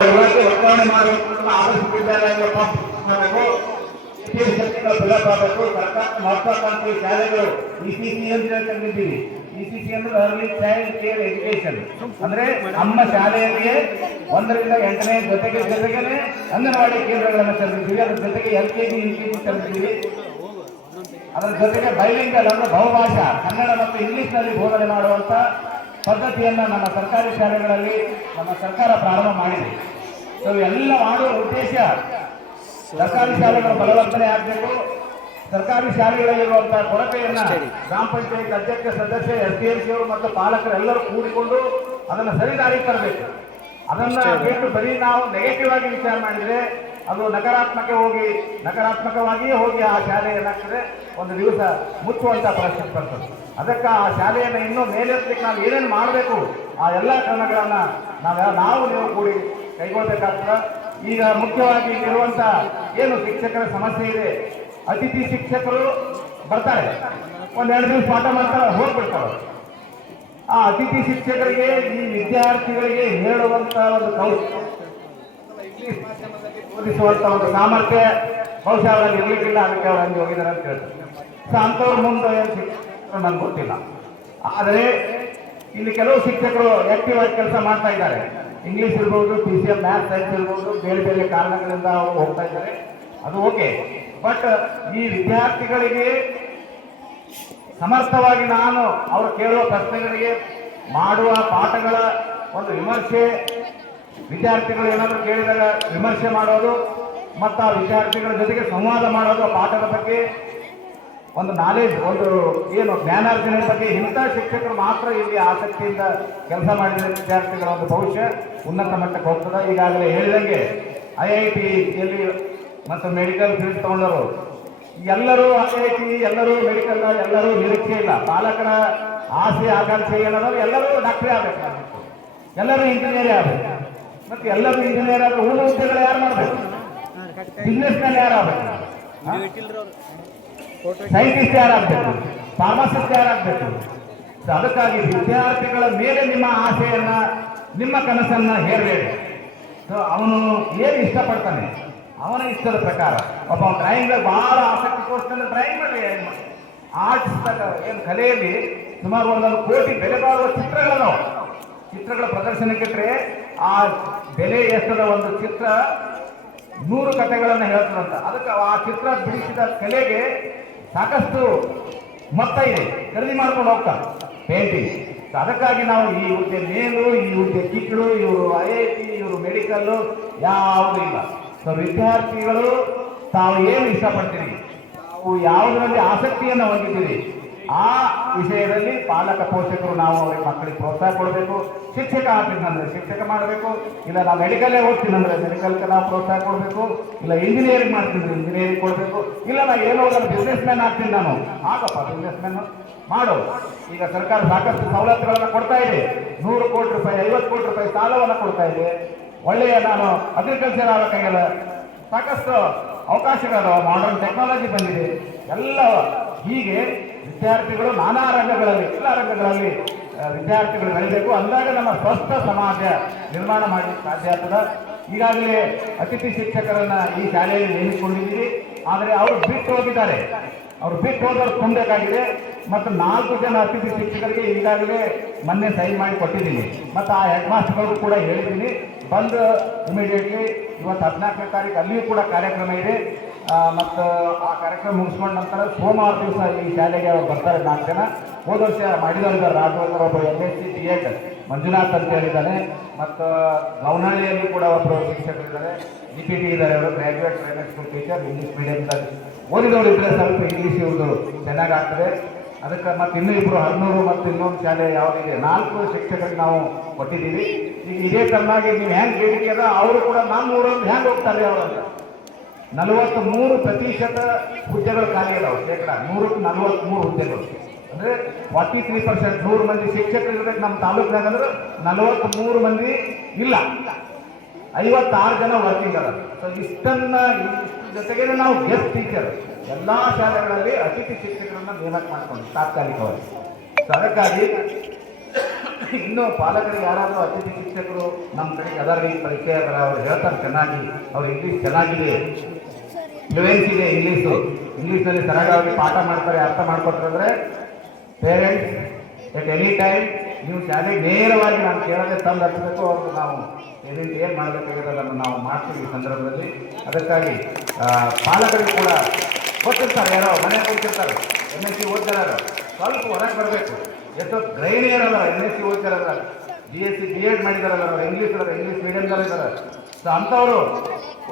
ವರ್ಗಾವಣೆ ಮಾಡಬೇಕು, ಆದರ್ಶ ವಿದ್ಯಾಲಯಗಳ ಮಾಡಬೇಕು, ಡೆವಲಪ್ ಆಗಬೇಕು. ಸರ್ಕಾರ ಮಹತ್ವಾಕಾಂಕ್ಷಿ ಶಾಲೆಗಳು ಇಸಿಸಿ ಅಂತ ಕರೆದಿದ್ದೀವಿ. ಇಸಿಸಿ ಅಂದ್ರೆ ಅರ್ಲಿ ಚೈಲ್ಡ್ ಕೇರ್ ಎಜುಕೇಶನ್, ಅಂದ್ರೆ ನಮ್ಮ ಶಾಲೆಯಲ್ಲಿಯೇ 1ರಿಂದ 8ನೇ ಜೊತೆಗೆ ಅಂಗನವಾಡಿ ಕೇಂದ್ರಗಳನ್ನು ಕರೆದಿದ್ದೀವಿ. ಅದ್ರ ಜೊತೆಗೆ LKG UKG ಕರೆದಿದ್ದೀವಿ. ಅದರ ಜೊತೆಗೆ ಬೈಲಿಂಗಲ್ ಅಂದ್ರೆ ಬಹುಭಾಷಾ ಕನ್ನಡ ಮತ್ತು ಇಂಗ್ಲಿಷ್ನಲ್ಲಿ ಬೋಧನೆ ಮಾಡುವಂತ ಪದ್ಧತಿಯನ್ನ ನಮ್ಮ ಸರ್ಕಾರಿ ಶಾಲೆಗಳಲ್ಲಿ ನಮ್ಮ ಸರ್ಕಾರ ಪ್ರಾರಂಭ ಮಾಡಿದೆ. ಎಲ್ಲ ಮಾಡುವ ಉದ್ದೇಶ ಸರ್ಕಾರಿ ಶಾಲೆಗಳ ಬಲವರ್ಧನೆ ಆಗಬೇಕು. ಸರ್ಕಾರಿ ಶಾಲೆಗಳಲ್ಲಿರುವಂತಹ ಕೊರತೆಯನ್ನ ಗ್ರಾಮ ಪಂಚಾಯತ್ ಅಧ್ಯಕ್ಷ ಸದಸ್ಯ SDMC ಅವರು ಮತ್ತು ಪಾಲಕರೆಲ್ಲರೂ ಕೂಡಿಕೊಂಡು ಅದನ್ನು ಸರಿದಾರಿ ತರಬೇಕು. ಅದನ್ನ ಬಿಟ್ಟು ಬರೀ ನಾವು ನೆಗೆಟಿವ್ ಆಗಿ ವಿಚಾರ ಮಾಡಿದ್ರೆ ಅದು ನಕಾರಾತ್ಮಕವಾಗಿಯೇ ಹೋಗಿ ಆ ಶಾಲೆ ಏನಾಗ್ತದೆ, ಒಂದು ದಿವಸ ಮುಚ್ಚುವಂತ ಪರಿಸ್ಥಿತಿ ಬರ್ತದೆ. ಅದಕ್ಕೆ ಆ ಶಾಲೆಯನ್ನು ಇನ್ನೂ ಮೇಲೆತ್ತಲಿಕ್ಕೆ ನಾವು ಏನೇನು ಮಾಡಬೇಕು ಆ ಎಲ್ಲ ಕ್ರಮಗಳನ್ನ ನಾವು ನೀವು ಕೂಡಿ ಕೈಗೊಳ್ಳಬೇಕಾಗ್ತದೆ. ಈಗ ಮುಖ್ಯವಾಗಿ ಇರುವಂತ ಏನು ಶಿಕ್ಷಕರ ಸಮಸ್ಯೆ ಇದೆ, ಅತಿಥಿ ಶಿಕ್ಷಕರು ಬರ್ತಾರೆ, 1-2 ದಿವಸ ಪಾಠ ಮಾಡ್ತಾರೆ, ಹೋಗ್ಬಿಡ್ತಾರೆ. ಆ ಅತಿಥಿ ಶಿಕ್ಷಕರಿಗೆ ಈ ವಿದ್ಯಾರ್ಥಿಗಳಿಗೆ ಹೇಳುವಂತ ಒಂದು ಕೌಶಲ್ಯ, ಇಂಗ್ಲಿಷ್ ಮಾಧ್ಯಮದಲ್ಲಿ ಬೋಧಿಸುವಂತ ಒಂದು ಸಾಮರ್ಥ್ಯ ಬಹುಶಃ ಅವರಲ್ಲಿ ಇರ್ಲಿಕ್ಕಿಲ್ಲ. ಅದಕ್ಕೆ ಅವರು ಅಲ್ಲಿ ಹೋಗಿದ್ದಾರೆ ಅಂತ ಹೇಳ್ತಾರೆ. ಸೊ ಅಂಥವ್ರ ಮುಂದೆ ಏನು ಶಿಕ್ಷಕರು ನನ್ಗೆ ಗೊತ್ತಿಲ್ಲ. ಆದರೆ ಇಲ್ಲಿ ಕೆಲವು ಶಿಕ್ಷಕರು ಆಕ್ಟಿವ್ ಆಗಿ ಕೆಲಸ ಮಾಡ್ತಾ ಇದ್ದಾರೆ. ಇಂಗ್ಲಿಷ್ ಇರ್ಬೋದು, PCM ಮ್ಯಾಥ್ಸ್ ಸೈನ್ಸ್ ಇರ್ಬೋದು, ಬೇರೆ ಬೇರೆ ಕಾರಣಗಳಿಂದ ಅವರು ಹೋಗ್ತಾ ಇದ್ದಾರೆ, ಅದು ಓಕೆ. ಬಟ್ ಈ ವಿದ್ಯಾರ್ಥಿಗಳಿಗೆ ಸಮರ್ಥವಾಗಿ ನಾನು ಅವರು ಕೇಳುವ ಪ್ರಶ್ನೆಗಳಿಗೆ ಮಾಡುವ ಪಾಠಗಳ ಒಂದು ವಿಮರ್ಶೆ, ವಿದ್ಯಾರ್ಥಿಗಳು ಏನಾದರೂ ಕೇಳಿದಾಗ ವಿಮರ್ಶೆ ಮಾಡೋದು ಮತ್ತು ಆ ವಿದ್ಯಾರ್ಥಿಗಳ ಜೊತೆಗೆ ಸಂವಾದ ಮಾಡೋದು, ಪಾಠದ ಬಗ್ಗೆ ಒಂದು ನಾಲೆಜ್, ಒಂದು ಏನು ಜ್ಞಾನಾರ್ಜನೆ ಬಗ್ಗೆ ಇಂಥ ಶಿಕ್ಷಕರು ಮಾತ್ರ ಇಲ್ಲಿ ಆಸಕ್ತಿಯಿಂದ ಕೆಲಸ ಮಾಡಿದ ವಿದ್ಯಾರ್ಥಿಗಳ ಒಂದು ಭವಿಷ್ಯ ಉನ್ನತ ಮಟ್ಟಕ್ಕೆ ಹೋಗ್ತದೆ. ಈಗಾಗಲೇ ಹೇಳಿದಂಗೆ IIT ಯಲ್ಲಿ ಮತ್ತು ಮೆಡಿಕಲ್ ಫೀಲ್ಡ್ ತಗೊಂಡವರು ಎಲ್ಲರೂ IIT, ಎಲ್ಲರೂ ಮೆಡಿಕಲ್, ಎಲ್ಲರೂ ನಿರೀಕ್ಷೆ ಇಲ್ಲ. ಪಾಲಕರ ಆಸೆ ಆಕಾಂಕ್ಷೆ ಏನಂದ್ರೆ ಎಲ್ಲರೂ ಡಾಕ್ಟ್ರೇ ಆಗಬೇಕಾಗಿತ್ತು, ಎಲ್ಲರೂ ಇಂಜಿನಿಯರೇ ಆಗಬೇಕು. ಮತ್ತೆ ಎಲ್ಲರೂ ಇಂಜಿನಿಯರ್ ಆದ್ರೆ ಉಳಿದ ಹುದ್ದೆಗಳು ಯಾರು ಮಾಡಬೇಕು? ಬಿಸ್ನೆಸ್ ಮ್ಯಾನ್ ಯಾರು ಆಗಬೇಕು? ಸೈಂಟಿಸ್ಟ್ ಯಾರಾಗಬೇಕು? ಫಾರ್ಮಸಿಸ್ಟ್ ಯಾರಾಗಬೇಕು? ಅದಕ್ಕಾಗಿ ವಿದ್ಯಾರ್ಥಿಗಳ ಮೇಲೆ ನಿಮ್ಮ ಆಸೆಯನ್ನ, ನಿಮ್ಮ ಕನಸನ್ನ ಹೇರಬೇಡಿ. ಸೊ ಅವನು ಏನು ಇಷ್ಟಪಡ್ತಾನೆ ಅವನ ಇಷ್ಟದ ಪ್ರಕಾರ, ಒಬ್ಬ ಡ್ರಾಯಿಂಗ್ ಬಹಳ ಆಸಕ್ತಿ ತೋರಿಸ್ತಾನೆ, ಡ್ರಾಯಿಂಗ್ ಮಾಡಿ. ಆರ್ಟ್ಸ್ ಏನು ಕಲೆಯಲ್ಲಿ ಸುಮಾರು 1 ಕೋಟಿ ಬೆಲೆ ಬಾಳುವ ಚಿತ್ರಗಳ ಪ್ರದರ್ಶನಕ್ಕಿಟ್ರೆ ಆ ಬೆಲೆ ಎಷ್ಟದ ಒಂದು ಚಿತ್ರ 100 ಕಥೆಗಳನ್ನು ಹೇಳ್ತದಂತ. ಅದಕ್ಕೆ ಆ ಚಿತ್ರ ಬಿಡಿಸಿದ ಕಲೆಗೆ ಸಾಕಷ್ಟು ಮೊತ್ತ ಇದೆ, ಖರೀದಿ ಮಾಡ್ಕೊಂಡು ಹೋಗ್ತಾರೆ ಪೇಂಟಿಂಗ್. ಅದಕ್ಕಾಗಿ ನಾವು ಈ ಹುದ್ದೆ ಮೇಲು, ಈ ಹುದ್ದೆ ಕಿಕ್ಕಳು, ಇವರು IIT, ಇವರು ಮೆಡಿಕಲ್ಲು ಯಾವುದೂ ಇಲ್ಲ. ಸೊ ವಿದ್ಯಾರ್ಥಿಗಳು ತಾವು ಏನು ಇಷ್ಟಪಡ್ತೀರಿ, ತಾವು ಯಾವುದರಲ್ಲಿ ಆಸಕ್ತಿಯನ್ನು ಹೊಂದಿದ್ದೀರಿ ಆ ವಿಷಯದಲ್ಲಿ ಪಾಲಕ ಪೋಷಕರು ನಾವು ಅವರಿಗೆ ಮಕ್ಕಳಿಗೆ ಪ್ರೋತ್ಸಾಹ ಕೊಡಬೇಕು. ಶಿಕ್ಷಕ ಆಗ್ತೀನಂದ್ರೆ ಶಿಕ್ಷಕ ಮಾಡಬೇಕು, ಇಲ್ಲ ನಾವು ಮೆಡಿಕಲ್ಲೇ ಓದ್ತೀನಂದ್ರೆ ಮೆಡಿಕಲ್ಗೆ ನಾವು ಪ್ರೋತ್ಸಾಹ ಕೊಡಬೇಕು, ಇಲ್ಲ ಇಂಜಿನಿಯರಿಂಗ್ ಮಾಡ್ತೀನಿ ಇಂಜಿನಿಯರಿಂಗ್ ಕೊಡಬೇಕು, ಇಲ್ಲ ನಾನು ಏನೋ ಬಿಸ್ನೆಸ್ ಮ್ಯಾನ್ ಆಗ್ತೀನಿ, ನಾನು ಆಗಪ್ಪ ಬಿಸ್ನೆಸ್ ಮ್ಯಾನ್ ಮಾಡು. ಈಗ ಸರ್ಕಾರ ಸಾಕಷ್ಟು ಸವಲತ್ತುಗಳನ್ನು ಕೊಡ್ತಾ ಇದೆ, 100 ಕೋಟಿ ರೂಪಾಯಿ 50 ಕೋಟಿ ರೂಪಾಯಿ ಸಾಲವನ್ನು ಕೊಡ್ತಾ ಇದೆ. ಒಳ್ಳೆಯ ನಾನು ಅಗ್ರಿಕಲ್ಚರ್ ಆಗಕ್ಕಾಗಲ್ಲ, ಸಾಕಷ್ಟು ಅವಕಾಶಗಳು, ಮಾಡರ್ನ್ ಟೆಕ್ನಾಲಜಿ ಬಂದಿದೆ ಎಲ್ಲ. ಹೀಗೆ ವಿದ್ಯಾರ್ಥಿಗಳು ನಾನಾ ರಂಗಗಳಲ್ಲಿ, ಎಲ್ಲ ರಂಗಗಳಲ್ಲಿ ವಿದ್ಯಾರ್ಥಿಗಳು ಬೆಳಿಬೇಕು. ಅಂದಾಗ ನಮ್ಮ ಸ್ವಸ್ಥ ಸಮಾಜ ನಿರ್ಮಾಣ ಮಾಡಲಿಕ್ಕೆ ಸಾಧ್ಯ ಆಗ್ತದೆ. ಈಗಾಗಲೇ ಅತಿಥಿ ಶಿಕ್ಷಕರನ್ನ ಈ ಶಾಲೆಯಲ್ಲಿ ನೇಮಿಸಿಕೊಂಡಿದ್ದೀವಿ, ಆದರೆ ಅವರು ಬಿಟ್ಟು ಹೋಗಿದ್ದಾರೆ. ಅವರು ಬಿಟ್ಟು ಹೋದವ್ರು ತುಂಬಬೇಕಾಗಿದೆ. ಮತ್ತು 4 ಜನ ಅತಿಥಿ ಶಿಕ್ಷಕರಿಗೆ ಈಗಾಗಲೇ ಮೊನ್ನೆ ಸೈನ್ ಮಾಡಿ ಕೊಟ್ಟಿದ್ದೀನಿ. ಮತ್ತು ಆ ಹೆಡ್ ಮಾಸ್ಟರ್ಗಳು ಕೂಡ ಹೇಳಿದ್ದೀನಿ, ಬಂದು ಇಮಿಡಿಯೇಟ್ಲಿ ಇವತ್ತು 14ನೇ ತಾರೀಕು ಅಲ್ಲಿಯೂ ಕೂಡ ಕಾರ್ಯಕ್ರಮ ಇದೆ. ಮತ್ತು ಆ ಕಾರ್ಯಕ್ರಮ ಮುಗಿಸ್ಕೊಂಡ ನಂತರ ಸೋಮವಾರ ದಿವಸ ಈ ಶಾಲೆಗೆ ಅವರು ಬರ್ತಾರೆ 4 ಜನ. ಹೋದ ವರ್ಷ ಮಾಡಿದವರಿದ್ದಾರೆ, ರಾಘವೇಂದ್ರ ಒಬ್ಬರು MSc B.Ed ಮಂಜುನಾಥ್ ಅಂತ ಹೇಳಿದ್ದಾರೆ, ಮತ್ತು ಗೌನಹಳ್ಳಿಯಲ್ಲಿ ಕೂಡ ಒಬ್ಬರು ಶಿಕ್ಷಕರಿದ್ದಾರೆ, DPT ಇದ್ದಾರೆ, ಅವರು graduate primary school teacher, English ಮೀಡಿಯಂದಲ್ಲಿ ಓದಿದವರು ಇದ್ದರೆ ಸ್ವಲ್ಪ ಇಂಗ್ಲೀಷ್ ಇವ್ರದ್ದು ಚೆನ್ನಾಗಾಗ್ತದೆ. ಅದಕ್ಕೆ ಮತ್ತು ಇನ್ನೂ ಇಬ್ಬರು ಹರ್ನೂರು ಮತ್ತು ಇನ್ನೊಂದು ಶಾಲೆ ಯಾವುದಿದೆ 4 ಶಿಕ್ಷಕರಿಗೆ ನಾವು ಕೊಟ್ಟಿದ್ದೀವಿ. ಈಗ ಇದೇ ತರನಾಗಿ ನೀವು ಹೆಂಗೆ ಬೇಡಿಕೆ ಅದ ಅವರು ಕೂಡ ನಮ್ಮ ಊರಲ್ಲಿ ಹೆಂಗೆ ಹೋಗ್ತಾರೆ ಅವರಂತ 43% ಹುದ್ದೆಗಳು ಖಾಲಿ ಅದಾವೆ, ಶೇಕಡ 100ಕ್ಕೆ 43 ಹುದ್ದೆಗಳು. ಅಂದರೆ 43%, 100 ಮಂದಿ ಶಿಕ್ಷಕರು ಇರಬೇಕು ನಮ್ಮ ತಾಲೂಕಿನಾಗ, ಅಂದ್ರೆ 43 ಮಂದಿ ಇಲ್ಲ, 56 ಜನ ವರ್ಕಿಂಗ್ ಅದ. ಸೊ ಇಷ್ಟನ್ನ ಜೊತೆಗೆ ನಾವು ಗೆಸ್ಟ್ ಟೀಚರ್ ಎಲ್ಲ ಶಾಲೆಗಳಲ್ಲಿ ಅತಿಥಿ ಶಿಕ್ಷಕರನ್ನ ನೇಮಕ ಮಾಡ್ಕೊಂಡು ತಾತ್ಕಾಲಿಕವಾಗಿ. ಸೊ ಅದಕ್ಕಾಗಿ ಇನ್ನು ಪಾಲಕರಿಗೆ ಯಾರಾದರೂ ಅತಿಥಿ ಶಿಕ್ಷಕರು ನಮ್ಮ ಕಡೆಗೆ ಅದರ ಪರಿಚಯ ಅದರ ಅವ್ರು ಹೇಳ್ತಾರೆ ಚೆನ್ನಾಗಿ, ಅವ್ರು ಇಂಗ್ಲೀಷ್ ಚೆನ್ನಾಗಿದೆ, ಫ್ಲೂಯೆನ್ಸ್ ಇದೆ ಇಂಗ್ಲೀಷ್ನಲ್ಲಿ ಸರಾಗವಾಗಿ ಪಾಠ ಮಾಡ್ತಾರೆ, ಅರ್ಥ ಮಾಡ್ಕೊಟ್ರಂದ್ರೆ ಪೇರೆಂಟ್ಸ್ ಎಟ್ ಎನಿ ಟೈಮ್ ನೀವು ಶಾಲೆಗೆ ನೇರವಾಗಿ ನಾನು ಕೇಳದೆ ತಂದು ಹಚ್ಚಬೇಕು. ಅವ್ರಿಗೆ ನಾವು ಏನು ಮಾಡಬೇಕಾಗಿದೆ ಅದನ್ನು ನಾವು ಮಾಡ್ತೀವಿ ಈ ಸಂದರ್ಭದಲ್ಲಿ. ಅದಕ್ಕಾಗಿ ಪಾಲಕರಿಗೆ ಕೂಡ ಗೊತ್ತಿರ್ತಾರೆ, ಯಾರೋ ಮನೆ ಕೊಡ್ತಿರ್ತಾರೆ, MSc ಓದ್ತಾರ, ಸ್ವಲ್ಪ ಹೊರಗೆ ಬರಬೇಕು. ಎಷ್ಟೋ ಗೃಹಿಣಿಯರಲ್ಲ MSc ಓದ್ತಾರಲ್ಲ, BSc B.Ed ಮಾಡಿದಾರಲ್ಲ, ಇಂಗ್ಲೀಷ್ ಮೀಡಿಯಮ್ದಲ್ಲಿ ಇದ್ದಾರೆ. ಸೊ ಅಂಥವರು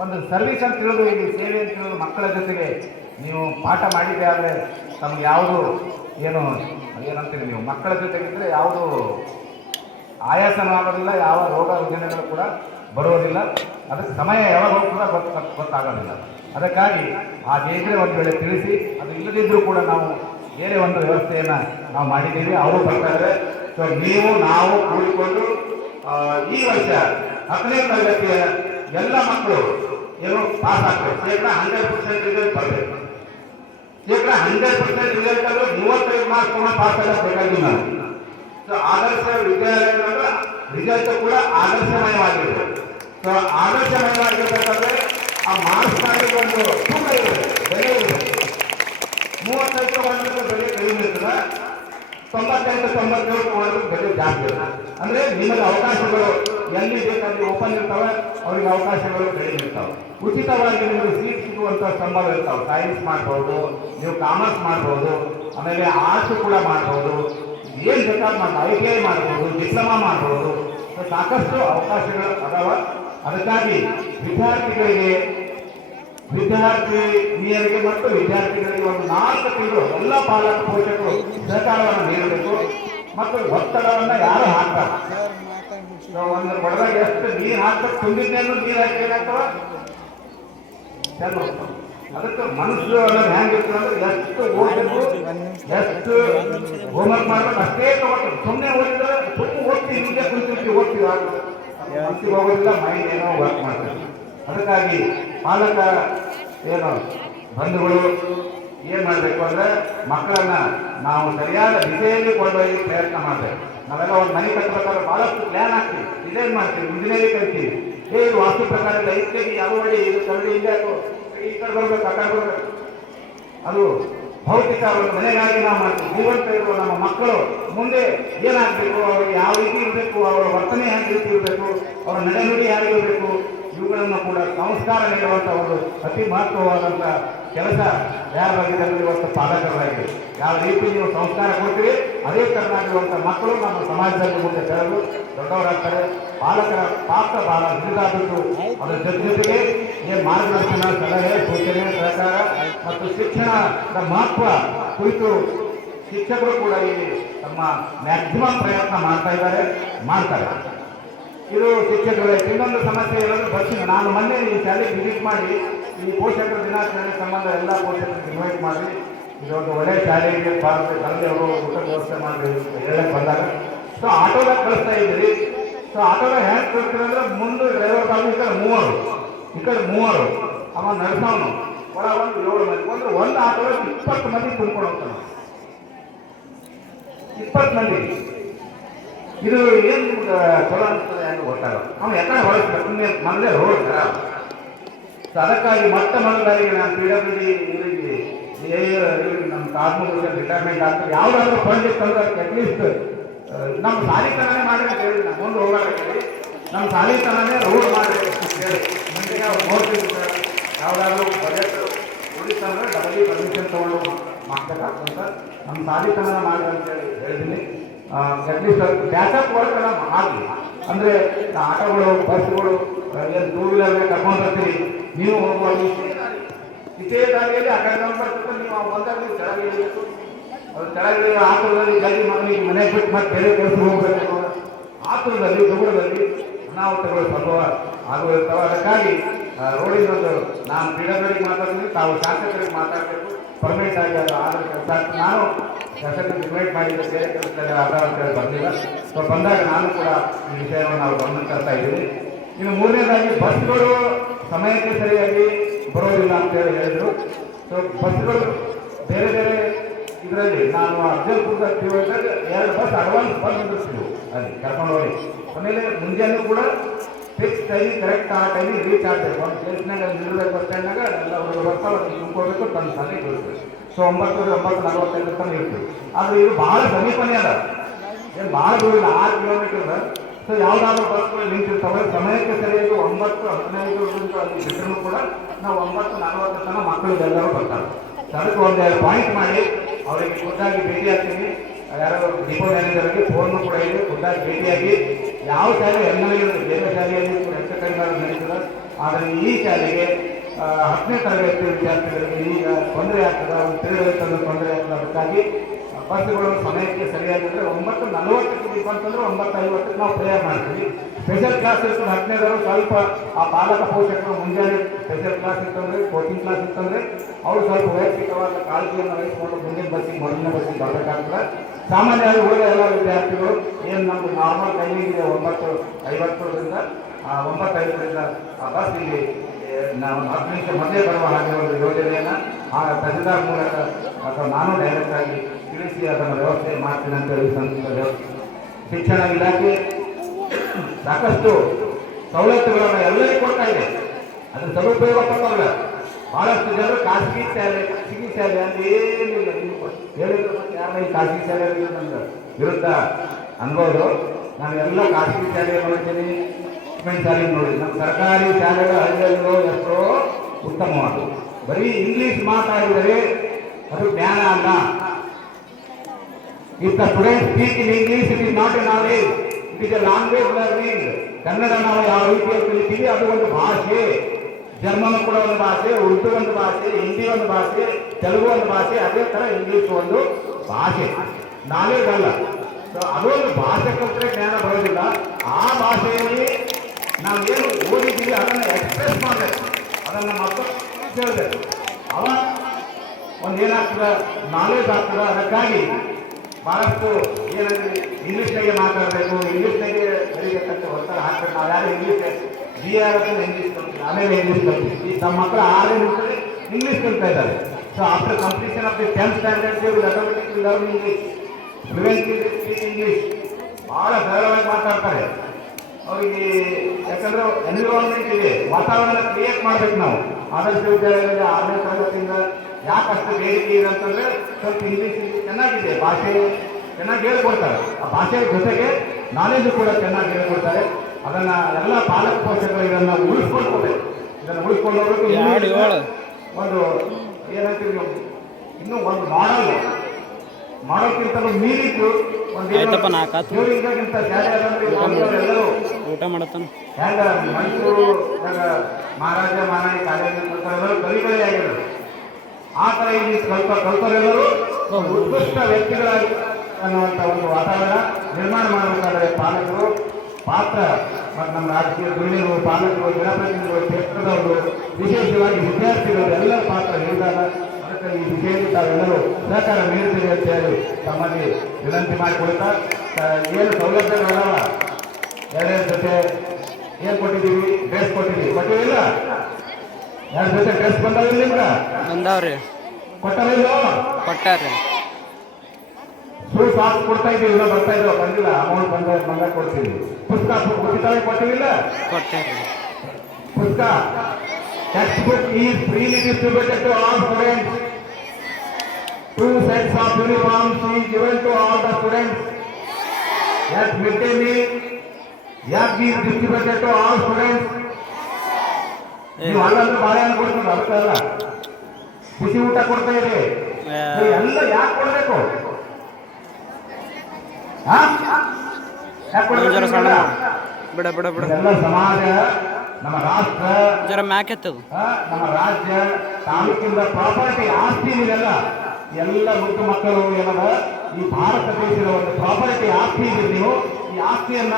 ಒಂದು ಸರ್ವಿಸ್ ಅಂತ ತಿಳಿದು, ಇಲ್ಲಿ ಸೇವೆ ಅಂತ ತಿಳಿದು ಮಕ್ಕಳ ಜೊತೆಗೆ ನೀವು ಪಾಠ ಮಾಡಿದ್ದೆ ಆದರೆ ತಮ್ಗೆ ಯಾವುದು ಏನಂತೀರಿ ನೀವು ಮಕ್ಕಳ ಜೊತೆಗಿದ್ರೆ ಯಾವುದು ಆಯಾಸನೂ ಆಗೋದಿಲ್ಲ, ಯಾವ ರೋಗ ರುಜಿನಗಳು ಕೂಡ ಬರೋದಿಲ್ಲ. ಅದಕ್ಕೆ ಸಮಯ ಯಾವಾಗ ಕೂಡ ಗೊತ್ತಾಗೋದಿಲ್ಲ. ಅದಕ್ಕಾಗಿ ಆ ಬೇಗನೆ ಒಂದು ವೇಳೆ ತಿಳಿಸಿ, ಅದು ಇಲ್ಲದಿದ್ದರೂ ಕೂಡ ನಾವು ಬೇರೆ ಒಂದು ವ್ಯವಸ್ಥೆಯನ್ನು ನಾವು ಮಾಡಿದ್ದೀವಿ, ಅವರು ಬರ್ತಾರೆ. ಸೊ ನಾವು ಕೂಡಿಕೊಂಡು ಈ ವರ್ಷ 10ನೇ ತರಗತಿಯ ಎಲ್ಲ ಮಕ್ಕಳು ಏನು ಪಾಸ್ ಆಗ್ತದೆ, ಶೇಕಡ 100% ರಿಸಲ್ಟ್ ಬರಬೇಕು. ಶೇಕಡ 100% ರಿಸಲ್ಟ್ ಅಂದರೆ 35 ಮಾರ್ಕ್ಸ್ ಪಾಸ್ ಆಗಬೇಕಾಗಿಲ್ಲ ನಾವು. ಸೊ ಆದರ್ಶ ವಿದ್ಯಾಲಯಗಳ ರಿಸಲ್ಟ್ ಕೂಡ ಆದರ್ಶಮಯವಾಗಿದೆ. ಸೊ ಆದರ್ಶಮಯವಾಗಿರ್ಬೇಕಾದ್ರೆ ಆ ಮಾರ್ಕ್ಸ್ನಲ್ಲಿ ಒಂದು ತೂಕ ಇದೆ, ಬೆಲೆ ಇದೆ. 35 ಮಾಡಿದ್ರೆ ಬೆಲೆ ಕಡಿಮೆ ಇರ್ತದೆ, 95 97 ಮಾಡಿದ್ರೆ ಬೆಲೆ ಜಾಸ್ತಿ ಇರ್ತದೆ. ಅಂದರೆ ನಿಮಗೆ ಅವಕಾಶಗಳು ಎಲ್ಲಿ ಬೇಕಲ್ಲಿ ಓಪನ್ ಇರ್ತಾವೆ, ಅವ್ರಿಗೆ ಅವಕಾಶಗಳು ಕಡಿಮೆ ಇರ್ತಾವೆ. ಉಚಿತವಾಗಿ ನಿಮಗೆ ಸೀಟ್ ಸಿಗುವಂಥ ಸಂಭವ ಇರ್ತಾವೆ. ಸೈನ್ಸ್ ಮಾಡ್ಬೋದು, ನೀವು ಕಾಮರ್ಸ್ ಮಾಡ್ಬೋದು, ಆಮೇಲೆ ಆರ್ಟ್ಸ್ ಕೂಡ ಮಾಡ್ಬೋದು, ಏನು ಬೇಕಾದ್ರೂ ಮಾಡ್ಬೋದು, ITI ಮಾಡ್ಬೋದು, ಡಿಪ್ಲೊಮಾ ಮಾಡ್ಬೋದು. ಸಾಕಷ್ಟು ಅವಕಾಶಗಳು ಅದಾವ. ಅದಕ್ಕಾಗಿ ವಿದ್ಯಾರ್ಥಿನಿಯರಿಗೆ ಮತ್ತು ವಿದ್ಯಾರ್ಥಿಗಳಿಗೆ ಒಂದು 4 ತಿಂಗಳು ಎಲ್ಲ ಪಾಲಕ ಪೋಷಕರು ಸಹಕಾರವನ್ನು ನೀಡಬೇಕು ಮತ್ತು ಒತ್ತಡವನ್ನು ಯಾರು ಹಾಕ್ತಾರೆ. ಒಂದು ಕೊಡದಾಗ ಎಷ್ಟು ನೀರು ಹಾಕ್ಬೇಕು, ತುಂಬಿದ್ದೇನು ನೀರು ಹಾಕಿ ಏನಾಗ್ತವ ಚೆಂದ. ಅದಕ್ಕೆ ಮನಸ್ಸು ಅನ್ನೋದು ಹೆಂಗಿರ್ತದೆ ಅಂದ್ರೆ ಎಷ್ಟು ಓದಬೇಕು, ಎಷ್ಟು ಹೋಮ್ವರ್ಕ್ ಮಾಡ್ಬೇಕು ಅಷ್ಟೇ ತಗೋಬೇಕು. ಸುಮ್ಮನೆ ಓದಿದ್ರೆ ಓದ್ತೀವಿ, ಹಿಂಗೆ ಕುಂತಿರ್ತೀವಿ, ಓದ್ತೀವಿ, ಮನಸ್ಸಿಗೆ ಹೋಗೋದಿಲ್ಲ, ಮೈಂಡ್ ಏನೋ ವರ್ಕ್ ಮಾಡ್ತೀವಿ. ಅದಕ್ಕಾಗಿ ಪಾಲಕ ಬಂಧುಗಳು ಏನು ಮಾಡಬೇಕು ಅಂದರೆ ಮಕ್ಕಳನ್ನ ನಾವು ಸರಿಯಾದ ದಿಸೆಯಲ್ಲಿ ಕೊಂಡೊಯ್ಯಲು ಪ್ರಯತ್ನ ಮಾಡಬೇಕು. ನಾವೆಲ್ಲ ಒಂದು ಮನೆ ಕಟ್ಟಬೇಕಾದ್ರೆ ಭಾಳಷ್ಟು ಪ್ಲ್ಯಾನ್ ಹಾಕ್ತೀವಿ, ಡಿಸೈನ್ ಮಾಡ್ತೀವಿ, ಇಂಜಿನಿಯರಿಂಗ್ ಕರಿತೀವಿ. ಇದು ವಾಸ್ತು ಪ್ರಕಾರ ಇಲ್ಲ, ಇದಕ್ಕೆ ಯಾವ ಮಾಡಿ ಇದು ಕರಡಿ ಇಲ್ಲ, ಈ ಕಡೆ ಬರ್ಬೇಕು, ಆ ಕಡೆ ಬರ್ಬೇಕು. ಅದು ಭೌತಿಕ ಒಂದು ಮನೆಗಾಗಿ ನಾವು ಮಾಡ್ತೀವಿ. ಜೀವಂತ ಇರುವ ನಮ್ಮ ಮಕ್ಕಳು ಮುಂದೆ ಏನಾಗಬೇಕು, ಅವ್ರಿಗೆ ಯಾವ ರೀತಿ ಇರಬೇಕು, ಅವರ ವರ್ತನೆ ಯಾವ ರೀತಿ ಇರಬೇಕು, ಅವರ ನಡೆನುಡಿ ಯಾರಿಗಿರಬೇಕು, ಇವುಗಳನ್ನು ಕೂಡ ಸಂಸ್ಕಾರ ನೀಡುವಂಥ ಒಂದು ಅತಿ ಮಹತ್ವವಾದಂಥ ಕೆಲಸ ಯಾರಾಗಿದೆ ಇವತ್ತು ಪಾಲಕರಾಗಿದೆ. ಯಾವ ರೀತಿ ನೀವು ಸಂಸ್ಕಾರ ಕೊಡ್ತೀರಿ ಅದೇ ಥರನಾಗಿರುವಂಥ ಮಕ್ಕಳು ನಮ್ಮ ಸಮಾಜದಲ್ಲಿ ಮುಂದೆ ಬೆಳೆದು ದೊಡ್ಡವರಾಗ್ತಾರೆ. ಪಾಲಕರ ಪಾತ್ರ ಬಹಳ ಹಿಡಿದಾದದ್ದು. ಅದರ ಜೊತೆಗೆ ಏನು ಮಾರ್ಗದರ್ಶನ, ಸಲಹೆ, ಸೂಚನೆ, ಸಹಕಾರ ಮತ್ತು ಶಿಕ್ಷಣದ ಮಹತ್ವ ಕುರಿತು ಶಿಕ್ಷಕರು ಕೂಡ ಇಲ್ಲಿ ತಮ್ಮ ಮ್ಯಾಕ್ಸಿಮಮ್ ಪ್ರಯತ್ನ ಮಾಡ್ತಾರೆ. ಇದು ಶಿಕ್ಷಕರು. ಇನ್ನೊಂದು ಸಮಸ್ಯೆ ಇರೋದು ಬಸ್ಸಿನ. ನಾನು ಮೊನ್ನೆ ಈ ಶಾಲೆಗೆ ವಿಸಿಟ್ ಮಾಡಿ ಈ ಪೋಷಕರ ದಿನಾಚರಣೆ ಸಂಬಂಧ ಎಲ್ಲ ಪೋಷಕರಿಗೆ ಇನ್ವೈಟ್ ಮಾಡಿ ಇದೊಂದು ಒಳ್ಳೆಯ ಶಾಲೆಗೆ ತಂದೆ ಅವರು ಊಟದ ವ್ಯವಸ್ಥೆ ಮಾಡಿ ಹೇಳಕ್ಕೆ ಬಂದಾಗ ಸೊ ಆಟೋದಾಗ ಕಳಿಸ್ತಾ ಇದ್ದೀರಿ. ಸೊ ಆಟೋದಾಗ ಹ್ಯಾಂಗೆ ಕಳಿಸ್ತೀರಿ ಅಂದ್ರೆ ಮುಂದೆ ಡ್ರೈವರ್ ಬಾಗಿ ಈ ಕಡೆ ಮೂವರು ಅವ ನಡೆಸೋನು ಒಳ ಒಂದು 7 ಮಂದಿ ಅಂದ್ರೆ ಒಂದು ಆಟೋದಾಗ 20 ಮಂದಿ ತುಂಬ್ಕೊಂಡು ಹೋಗ್ತಾನೆ. 20 ಮಂದಿ. ಇದು ಏನು ನಿಮ್ಗೆ ಚಲೋ ಅನಿಸ್ತದೆ ಹೆಂಗೆ ಗೊತ್ತಾಗ ಅವ್ನು ಯಾಕಂದ್ರೆ ಹೊರಸ್ಬೇಕು ಮೊದಲೇ ರೋಡ್ ಖರಾಬ್. ಸೊ ಅದಕ್ಕಾಗಿ ಮೊದಲಾಗಿ ನಾನು PWD ನಮ್ಮ ಕಾರ್ಮಿಕರಿಗೆ ರಿಟೈರ್ಮೆಂಟ್ ಆಗ್ತದೆ ಯಾವುದಾದ್ರೂ ಫಂಡ್ ಇತ್ತಂದ್ರೆ ಅಟ್ಲೀಸ್ಟ್ ನಮ್ಮ ಸಾಲಿತನನೇ ಮಾಡಿ ಅಂತ ಹೇಳಿ ನಾನು ಮುಂದೆ ಹೋಗೋಣ. ನಮ್ಮ ಸಾಲಿತನನೇ ರೋಡ್ ಮಾಡಬೇಕು ಅಂತ ಹೇಳಿ ಮುಂದೆ ಅವ್ರು ನೋಡ್ತಿರ್ತಾರೆ. ಯಾವುದಾದ್ರೂ ಬಜೆಟ್ ಉಳಿತಂದ್ರೆ ಡಬಲಿ ಪರ್ಮಿಷನ್ ತೊಗೊಂಡು ಮಾಡ್ಬೇಕಾಗ್ತಂತ ನಮ್ಮ ಸಾಲಿತನ ಮಾಡಿ ಅಂತೇಳಿ ಹೇಳಿದ್ದೀನಿ. ಅಟ್ಲೀಸ್ಟ್ ಬ್ಯಾಕಪ್ ವರ್ಕ್ ಎಲ್ಲ ಆಗಲಿ. ಅಂದರೆ ಆಟೋಗಳು, ಬಸ್ಗಳು, ಏನು 2 ವೀಲರ್ ಕರ್ಕೊಂಡು ಬರ್ತೀರಿ, ನೀವು ಹೋಗುವಾಗ ಇದೇ ದಾರಿಯಲ್ಲಿ ಆ ಕಡೆ ಬರ್ತದೆ. ನೀವು ಒಂದಾಗ ನೀವು ಕೆಳಗೆ ಇಳಿಬೇಕು. ಅದು ಕೆಳಗೆ ಆತುರದಲ್ಲಿ ಜಲ್ದಿ ಮಗನಿಗೆ ಮನೆಗೆ ಬಿಟ್ಟು ಮತ್ತೆ ಬೇರೆ ಕೆಲಸ ಹೋಗ್ಬೇಕು. ಆತುರದಲ್ಲಿ ದೂರದಲ್ಲಿ ಅನಾಹುತಗಳು ಸಂಭವ ಆಗುತ್ತಿರ್ತಾವೆ. ಅದಕ್ಕಾಗಿ ರೋಡಿನೊಂದು ನಾನು PWD ಮಾತಾಡ್ತೀನಿ, ತಾವು ಶಾಸಕರಿಗೆ ಮಾತಾಡಬೇಕು. ಪರ್ಮನೆಂಟ್ ಆಗಿ ಅದು ಆದ ಕೆಲಸ. ನಾನು ಶಾಸಕರಿಗೆ ಇನ್ವೈಟ್ ಮಾಡಿದ್ದೆ, ಬೇರೆ ಕೆಲಸದಲ್ಲಿ ಆಧಾರ ಅಂತೇಳಿ ಬಂದಿಲ್ಲ. ಸೊ ಬಂದಾಗ ನಾನು ಕೂಡ ಈ ವಿಷಯವನ್ನು ನಾವು ಗಮನ ತರ್ತಾ ಇದ್ದೀವಿ. ಇನ್ನು 3ನೇದಾಗಿ ಬಸ್ಗಳು ಸಮಯಕ್ಕೆ ಸರಿಯಾಗಿ ಬರೋದಿಲ್ಲ ಅಂತೇಳಿ ಹೇಳಿದರು. ಸೊ ಬಸ್ಗಳು ಬೇರೆ ಬೇರೆ ಇದರಲ್ಲಿ ನಾನು ಅಫಜಲ್ಪುರದ ಹೋದಾಗ 2 ಬಸ್ ಅಡ್ವಾನ್ಸ್ ಬಂದು ನಿಂದಿರ್ತೀವಿ ಅಲ್ಲಿ ಕರ್ಕೊಂಡು ಹೋಗಿ ಆಮೇಲೆ ಮುಂಜಾನೆ ಕೂಡ ಫಿಕ್ಸ್ ಟೈಮ್ ಕರೆಕ್ಟ್ ಆ ಟೈಮಿಗೆ ರೀಚ್ ಆಗಬೇಕು. ಒಂದು ಕೇಸ್ನಾಗ ನಿಲ್ಲಬೇಕು ಬಸ್ ಸ್ಟ್ಯಾಂಡ್ನಾಗ ಎಲ್ಲ ಹುಡುಗರು ಬರ್ತಾವೆ, ಅದನ್ನು ತುಂಬ್ಕೋಬೇಕು, ತಂದು ತಂದೆ ಇರ್ತದೆ. ಸೊ 9:45 ತನಕ ಇರ್ತೀವಿ. ಆದರೆ ಇದು ಭಾಳ ಸಮೀಪನೇ ಅದ, ಏನು ಭಾಳ ದೂರ ಇಲ್ಲ, 6 ಕಿಲೋಮೀಟರ್ ಅದ. ಸೊ ಯಾವುದಾದ್ರೂ ಬಸ್ಗಳು ನಿಂತಿರ್ತವೆ ಸಮಯಕ್ಕೆ ಸರಿಯಾಗಿ 9:15 ಅಲ್ಲಿ ಬಿಟ್ಟರು ಕೂಡ ನಾವು 9:40 ತನಕ ಮಕ್ಕಳಿಗೆಲ್ಲರೂ ಬರ್ತಾರೆ. ಅದಕ್ಕೆ 1-2 ಪಾಯಿಂಟ್ ಮಾಡಿ ಅವರಿಗೆ ಖುದ್ದಾಗಿ ಭೇಟಿ ಆಗ್ತೀನಿ. ಯಾರೋ ಡಿಪೋ ಮ್ಯಾನೇಜರ್ಗೆ ಫೋನು ಕೂಡ ಇದೆ, ಖುದ್ದಾಗಿ ಭೇಟಿಯಾಗಿ ಯಾವ ಶಾಲೆ ಎಲ್ಲರಿಗೂ ಬೇರೆ ಶಾಲೆಯಲ್ಲಿ ಕೂಡ ಹೆಚ್ಚು ಕಡಿಮೆ ನಡೀತದೆ. ಆದರೆ ಈ ಶಾಲೆಗೆ 10ನೇ ತರಗತಿ ವಿದ್ಯಾರ್ಥಿಗಳಿಗೆ ಈಗ ತೊಂದರೆ ಆಗ್ತದೆ, ಒಂದು ತಿಳುವಳಿಕೆ ತೊಂದರೆ ಆಗ್ತದೆ. ಅದಕ್ಕಾಗಿ ಬಸ್ಸುಗಳು ಸಮಯಕ್ಕೆ ಸರಿಯಾಗಿದ್ದರೆ 9:40 ಬಂತಂದ್ರೆ 9:50 ನಾವು ಪ್ರೇಯರ್ ಮಾಡ್ತೀವಿ. ಸ್ಪೆಷಲ್ ಕ್ಲಾಸ್ ಇರ್ತದೆ 10ನೇದವರು ಸ್ವಲ್ಪ ಆ ಪಾಲಕ ಪೋಷಕರು ಮುಂಜಾನೆ ಸ್ಪೆಷಲ್ ಕ್ಲಾಸ್ ಇತ್ತಂದ್ರೆ ಕೋಚಿಂಗ್ ಕ್ಲಾಸ್ ಇತ್ತಂದ್ರೆ ಅವರು ಸ್ವಲ್ಪ ವೈಯಕ್ತಿಕವಾದ ಕಾಳಜಿಯನ್ನು ವಹಿಸಿಕೊಂಡು ಮುಂದಿನ ಬಸ್ಸಿಗೆ ಮೊದಲನೇ ಬಸ್ಸಿಗೆ ಬರಬೇಕಾಗ್ತದೆ. ಸಾಮಾನ್ಯವಾಗಿ ಉಳಿದ ಎಲ್ಲ ವಿದ್ಯಾರ್ಥಿಗಳು ಏನು ನಮ್ಮದು ನಾರ್ಮಲ್ ಟೈಮಿಂಗ್ ಇದೆ 9:50ರಿಂದ 9:05 ಆ ಬಸ್ ಇಲ್ಲಿ ನಾವು 10 ನಿಮಿಷ ಮೊದಲೇ ಬರುವ ಹಾಗೆ ಒಂದು ಯೋಜನೆಯನ್ನು ಆ ತಹಸೀಲ್ದಾರ್ ಮೂಲಕ ಅಥವಾ ನಾನು ಡೈರೆಕ್ಟ್ ಆಗಿ ತಿಳಿಸಿ ಅದನ್ನು ವ್ಯವಸ್ಥೆ ಮಾಡ್ತೀನಿ ಅಂತ ಹೇಳಿ ಸಂಸ್ಥೆ ಶಿಕ್ಷಣ ಇಲಾಖೆ ಸಾಕಷ್ಟು ಸವಲತ್ತುಗಳನ್ನು ಎಲ್ಲರಿಗೂ ಕೊಡ್ತಾ ಇದೆ. ಅದನ್ನು ಸದುಪಯೋಗ ಪಡ್ಕೊಳ್ಳ. ಬಹಳಷ್ಟು ಜನರು ಖಾಸಗಿ ಶಾಲೆ ಅಲ್ಲಿ ಏನಿಲ್ಲ, ನೀವು ಹೇಳಿದ್ರು ಯಾರನ್ನ ಈ ಖಾಸಗಿ ಶಾಲೆಗಳಿಗೆ ನನ್ನ ವಿರುದ್ಧ ಅನ್ಬೋದು. ನಾನು ಎಲ್ಲ ಖಾಸಗಿ ಶಾಲೆ ನೋಡ್ತೀನಿ, ಗೌರ್ಮೆಂಟ್ ಶಾಲೆ ನೋಡಿ. ನಮ್ಮ ಸರ್ಕಾರಿ ಶಾಲೆಗಳ ಹಳ್ಳಿಯಲ್ಲೂ ಎಷ್ಟೋ ಉತ್ತಮವಾದವು. ಬರೀ ಇಂಗ್ಲಿಷ್ ಮಾತಾಡಿದರೆ ಅದು ಜ್ಞಾನ ಅಲ್ಲ. If the student speak in English it is not A knowledge, it is A language learning. Kannada ನಾವು ಯಾವ ರೀತಿಯಲ್ಲಿ ಕಲಿತೀವಿ ಅದು ಒಂದು ಭಾಷೆ. ಜರ್ಮನ್ ಕೂಡ ಒಂದು ಭಾಷೆ, ಉರ್ದು ಒಂದು ಭಾಷೆ, ಹಿಂದಿ ಒಂದು ಭಾಷೆ, ತೆಲುಗು ಒಂದು ಭಾಷೆ, ಅದೇ ಥರ ಇಂಗ್ಲಿಷ್ ಒಂದು ಭಾಷೆ, ನಾಲೆಜ್ ಅಲ್ಲ. ಸೊ ಅದೊಂದು ಭಾಷೆ ಕಲ್ತರೆ ಜ್ಞಾನ ಬರೋದಿಲ್ಲ. ಆ ಭಾಷೆಯಲ್ಲಿ ನಾವು ಏನು ಓದಿದ್ದೀವಿ ಅದನ್ನು ಎಕ್ಸ್ಪ್ರೆಸ್ ಮಾಡಬೇಕು, ಅದನ್ನು ಮಕ್ಕಳು ಹೇಳಬೇಕು. ಅವಾಗ ಒಂದು ಏನಾಗ್ತದೆ, ನಾಲೆಜ್ ಆಗ್ತದೆ. ಅದಕ್ಕಾಗಿ ಭಾಳಷ್ಟು ಏನಾದ್ರೆ ಇಂಗ್ಲೀಷ್ನಾಗೆ ಮಾತಾಡಬೇಕು, ಇಂಗ್ಲೀಷ್ನಾಗೆ ಬರೀಬೇಕಂತ ಒತ್ತಡ ಹಾಕ್ಬೇಕು. ನಾವು ಯಾರು ಇಂಗ್ಲೀಷ್ BR ಇಂಗ್ಲೀಷ್ ಕಲ್ತೀವಿ, ಆಮೇಲೆ ಇಂಗ್ಲೀಷ್ ಕಲ್ತೀವಿ. ಈ ನಮ್ಮ ಮಕ್ಕಳು 6ನೇ ನಿಮಿಷದಲ್ಲಿ ಇಂಗ್ಲೀಷ್ ಕಲಿತಾ ಇದ್ದಾರೆ. So after completion of the 10th standard they will automatically learn English, fluently speak English. ಭಾಳ ಸರಳವಾಗಿ ಮಾತಾಡ್ತಾರೆ ಅವರಿಗೆ. ಯಾಕಂದ್ರೆ ಎನ್ವಿರಾನ್ಮೆಂಟ್ ಇದೆ, ವಾತಾವರಣ ಕ್ರಿಯೇಟ್ ಮಾಡ್ಬೇಕು ನಾವು. ಆದರ್ಶ ವಿದ್ಯಾಲಯದಲ್ಲಿ 6ನೇ ತರಗತಿಯಿಂದ ಯಾಕಷ್ಟು ಬೇಡಿಕೆ ಇದೆ ಅಂತಂದ್ರೆ ಸ್ವಲ್ಪ ಇಂಗ್ಲೀಷ್ ಚೆನ್ನಾಗಿದೆ, ಭಾಷೆ ಚೆನ್ನಾಗಿ ಹೇಳ್ಕೊಡ್ತಾರೆ. ಆ ಭಾಷೆಯ ಜೊತೆಗೆ ನಾಲೆಜ್ ಕೂಡ ಚೆನ್ನಾಗಿ ಹೇಳ್ಕೊಡ್ತಾರೆ. ಅದನ್ನ ಎಲ್ಲ ಪಾಲಕ ಪೋಷಕರು ಇದನ್ನ ಉಳಿಸ್ಕೊಳ್ಕೋಬೇಕು. ಇದನ್ನು ಉಳಿಸ್ಕೊಂಡು ಹೋಗ್ಬೇಕು. ಒಂದು ಏನಂತೀವಿ ನಾವು, ಇನ್ನೂ ಒಂದು ಮಾಡಲ್ಗಿಂತಲೂ ಮೀರಿದ್ದು ಒಂದು ದೇವರಿಗಿಂತ ಶಾಲೆ ಎಲ್ಲರೂ ಊಟ ಮಾಡತ್ತಾನ. ಹೆಂಗ ಮೈಸೂರು ಮಹಾರಾಜ ಮಹಾರಾಣಿ ಕಾಲೇಜು ಕಲಿಗಳೇ ಆಗಿರೋದು. ಆ ಥರ ಇಲ್ಲಿ ಕಲ್ತರೆಲ್ಲರೂ ಉತ್ಕೃಷ್ಟ ವ್ಯಕ್ತಿಗಳಾಗಿ ಅನ್ನುವಂಥ ಒಂದು ವಾತಾವರಣ ನಿರ್ಮಾಣ ಮಾಡಬೇಕಾದರೆ ಪಾಲಕರು ಪಾತ್ರ ಮತ್ತು ನಮ್ಮ ರಾಜಕೀಯ ಧುರೀಣರು, ಪಾಲಕರು, ಜನಪ್ರತಿನಿಧಿಗಳು, ಕ್ಷೇತ್ರದವರು, ವಿಶೇಷವಾಗಿ ವಿದ್ಯಾರ್ಥಿಗಳು ಎಲ್ಲರ ಪಾತ್ರ ಹೇಳಿದಾಗ ಅದಕ್ಕೆ ಈ ವಿಷಯದಲ್ಲಿ ತಾವೆಲ್ಲರೂ ಸಹಕಾರ ನೀಡ್ತೀವಿ ಅಂತ ಹೇಳಿ ತಮ್ಮಲ್ಲಿ ವಿನಂತಿ ಮಾಡಿಕೊಡ್ತಾ, ಏನು ಸೌಲಭ್ಯಗಳಲ್ಲ 2 ಜೊತೆ ಏನು ಕೊಟ್ಟಿದ್ದೀವಿ, ಡ್ರೆಸ್ ಕೊಟ್ಟಿಲ್ಲ 2 ಜೊತೆ ಡ್ರೆಸ್ ಬಂದಾವಿಲ್ಲ ನಿಮ್ಗೆ? ಬಂದಾವ್ರಿ. ಕೊಟ್ಟಾರಿಲ್ಲ? ಕೊಟ್ಟಾರ್ರಿ. ಶೂ ಸಾಕ್ಸ್ ಕೊಡ್ತಾ ಇದ್ದೀವಿ, ಬರ್ತಾ ಇದ್ದೀವಿ, ಬಂದಿಲ್ಲ. ಅಮೌಂಟ್ ಬಂದಾಗ ಕೊಡ್ತೀವಿ. ಪುಸ್ತಕ ಉಚಿತವಾಗಿ ಕೊಟ್ಟಿವಿಲ್ಲ? ಕೊಟ್ಟಾರ್ರಿ. ಪುಸ್ತಕ text book is freely distributed to all students. 2 sets of uniforms is given to all the students. At midday meal, yak is distributed to all students. ನೀವು ಅಲ್ಲಂದ್ರೆ ಬಾಳೆಹಣ್ಣು ಕೊಡ್ತೀವಿ, ಅದಕ್ಕಲ್ಲ ಬಿಸಿ ಊಟ ಕೊಡ್ತಾ ಇದೆ. ಎಲ್ಲ ಯಾಕೆ ಕೊಡ್ಬೇಕು? ಬಿಡ ಬಿಡ ಬಿಡ. ಎಲ್ಲ ಸಮಾಜ, ನಮ್ಮ ರಾಷ್ಟ್ರ, ಜರ ಮ್ಯಾಕೆತ್ತದು, ನಮ್ಮ ರಾಜ್ಯ, ತಾಲೂಕಿನ ಪ್ರಾಪರ್ಟಿ, ಆಸ್ತಿ ಇದೆಲ್ಲ ಎಲ್ಲ ಮುದ್ದು ಮಕ್ಕಳು ಏನದ ಈ ಭಾರತ ದೇಶದ ಒಂದು ಪ್ರಾಪರ್ಟಿ ಆಸ್ತಿ ಇದೆ. ನೀವು ಈ ಆಸ್ತಿಯನ್ನ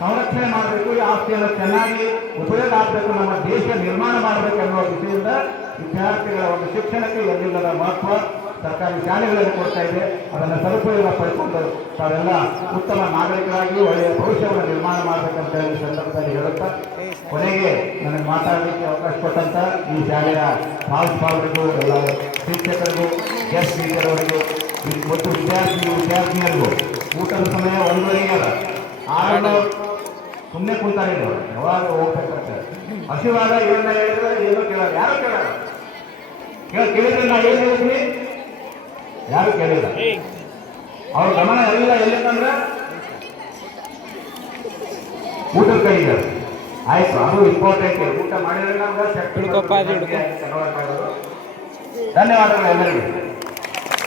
ಸಂರಕ್ಷಣೆ ಮಾಡಬೇಕು, ಈ ಆಸ್ತಿಯನ್ನು ಚೆನ್ನಾಗಿ ಉಪಯೋಗ ಆಗಬೇಕು, ನಮ್ಮ ದೇಶ ನಿರ್ಮಾಣ ಮಾಡಬೇಕು ಅನ್ನುವ ವಿಷಯದಿಂದ ವಿದ್ಯಾರ್ಥಿಗಳ ಒಂದು ಶಿಕ್ಷಣಕ್ಕೆ ಎಲ್ಲಿಲ್ಲದ ಮಹತ್ವ ಸರ್ಕಾರಿ ಶಾಲೆಗಳಲ್ಲಿ ಕೊಡ್ತಾ ಇದೆ. ಅದನ್ನು ಸದುಪಯೋಗ ಪಡಿಕೊಂಡು ತಾವೆಲ್ಲ ಉತ್ತಮ ನಾಗರಿಕರಾಗಿ ಒಳ್ಳೆಯ ಭವಿಷ್ಯವನ್ನು ನಿರ್ಮಾಣ ಮಾಡಬೇಕಂತ ಹೇಳಿ ಸಂದರ್ಭದಲ್ಲಿ ಹೇಳುತ್ತಾ, ಕೊನೆಗೆ ನನಗೆ ಮಾತಾಡಲಿಕ್ಕೆ ಅವಕಾಶ ಕೊಟ್ಟಂತ ಈ ಶಾಲೆಯ ಪ್ರಾಂಶುಪಾಲರಿಗೂ, ಎಲ್ಲ ಶಿಕ್ಷಕರಿಗೂ, ಗೆಸ್ಟ್ ಟೀಚರ್ ಅವರಿಗೂ ಮತ್ತು ವಿದ್ಯಾರ್ಥಿನಿಯರಿಗೂ ಊಟದ ಸಮಯ 1:30 ಅದ. ಆಮೇಲೆ ಸುಮ್ಮನೆ ಕೂತಾರೆ ಇದು ಯಾವಾಗ ಹೋಗ್ಬೇಕಂತ ಹಸಿವಾದ ಇವನ್ನ ಹೇಳಿದ್ರೆ ಏನು ಕೇಳಲ್ಲ, ಯಾರು ಕೇಳಲ್ಲ. ಕೇಳಿದ್ರೆ ನಾ ಏನು ಹೇಳ್ತೀನಿ, ಯಾರು ಕೇಳಿಲ್ಲ. ಅವ್ರ ಗಮನ ಎಲ್ಲ ಎಲ್ಲಿಂದ್ರೆ ಊಟದ ಕೈಗೆ. ಆಯ್ತು, ಅದು ಇಂಪಾರ್ಟೆಂಟ್. ಊಟ ಮಾಡಿದ್ರೆ ನಮ್ಗೆ ಶಕ್ತಿ ಹಿಡ್ಕೊಪ್ಪ, ಅದು ಹಿಡ್ಕೊ. ಧನ್ಯವಾದಗಳು ಎಲ್ಲರಿಗೂ.